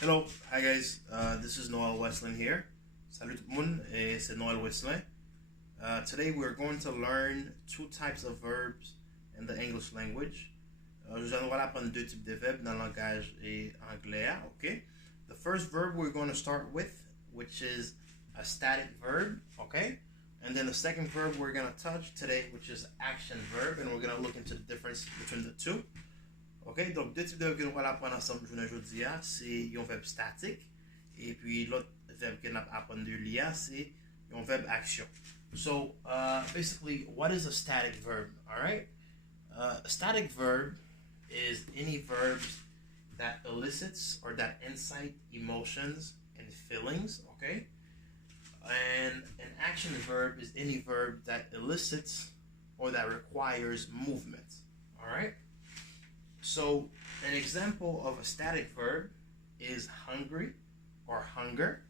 Hello, hi guys. This is Noel Westland here. Salut tout le monde, et c'est Noel Westland. Today we're going to learn two types of verbs in the English language. Nous allons apprendre deux types de verbes dans le langage anglais. Okay. The first verb we're going to start with, which is a static verb. Okay. And then the second verb we're going to touch today, which is action verb, and we're going to look into the difference between the two. Ok, donc deux types de verbes que nous allons apprendre ensemble aujourd'hui, c'est un verbe statique et puis l'autre verbe que nous allons apprendre de l'IA, c'est un verbe action. So, basically, what is a static verb? All right, a static verb is any verbs that elicits or that incite emotions and feelings. Okay, and an action verb is any verb that elicits or that requires movement. All right. So, an example of a static verb is hungry or hunger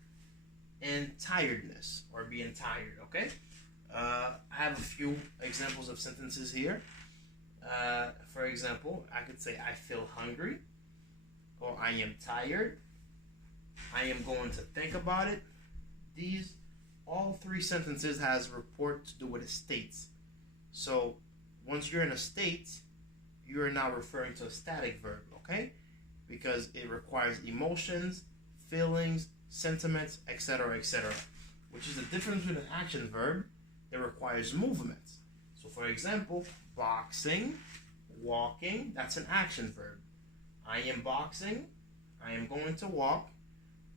and tiredness or being tired, okay? I have a few examples of sentences here. For example, I could say I feel hungry or I am tired. I am going to think about it. These, all three sentences has report to do with states. So, once you're in a state, you are now referring to a static verb, okay? Because it requires emotions, feelings, sentiments, etc., etc. Which is the difference with an action verb. It requires movement. So, for example, boxing, walking, that's an action verb. I am boxing, I am going to walk,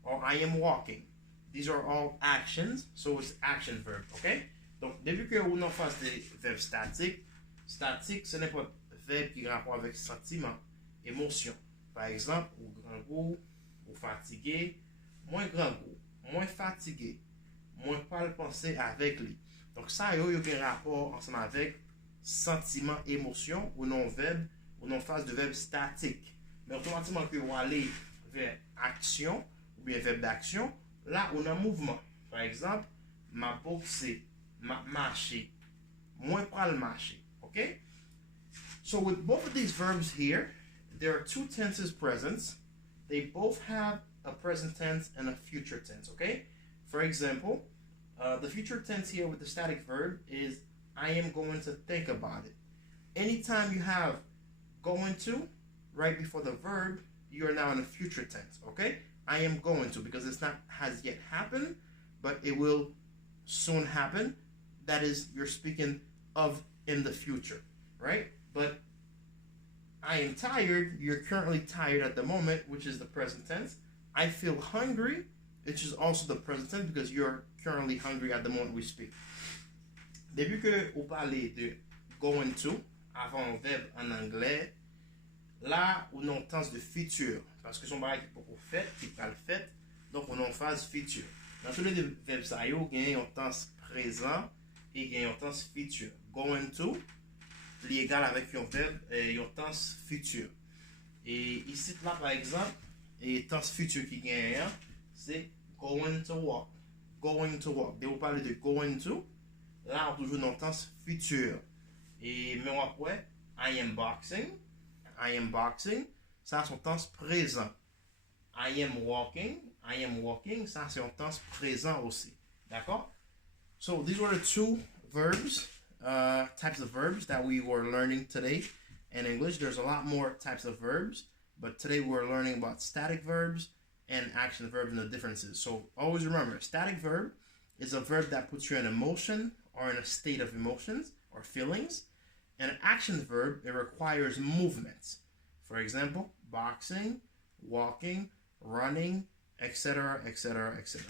or I am walking. These are all actions, so it's action verb, okay? Donc, depuis que on en fasse des verbes statiques, statique, ce n'est pas verbe qui a rapport avec sentiment, émotion. Par exemple, ou grand goût, ou fatigué, moins grand goût, moins fatigué, moins pas le penser avec lui. Donc ça, il y a un rapport ensemble avec sentiment, émotion, ou non verbe, ou non phase de verbe statique. Mais automatiquement que vous allez vers action, ou bien verbe d'action, là, on a mouvement. Par exemple, m'a boxé, m'a marché, moins pas le marcher. OK? So with both of these verbs here, there are two tenses present. They both have a present tense and a future tense, okay? For example, the future tense here with the static verb is I am going to think about it. Anytime you have going to right before the verb, you are now in the future tense, okay? I am going to, because it's not has yet happened, but it will soon happen. That is, you're speaking of in the future, right? But I am tired, you're currently tired at the moment, which is the present tense. I feel hungry, which is also the present tense because you're currently hungry at the moment we speak. Depuis que vous parlez de going to, avant un verbe en anglais, là, on a un tense de futur, parce que son bagage qui pour fait, qui parle fait, donc on a une phase future. Dans tous les deux verbes, ça y a un tense présent et il y a un tense futur. Going to, l'égal avec un verbe et un temps futur. Et ici, là, par exemple, et temps futur qui gagne, c'est going to walk. Going to walk. Dès que vous parlez de going to, là, on toujours dans le temps futur. Et mais après, I am boxing. I am boxing. Ça, c'est un temps présent. I am walking. I am walking. Ça, c'est un temps présent aussi. D'accord? So, these were the two verbs. Types of verbs that we were learning today in English. There's a lot more types of verbs, but today we're learning about static verbs and action verbs and the differences. So always remember, a static verb is a verb that puts you in emotion or in a state of emotions or feelings. And an action verb, it requires movement. For example, boxing, walking, running, etc., etc., etc.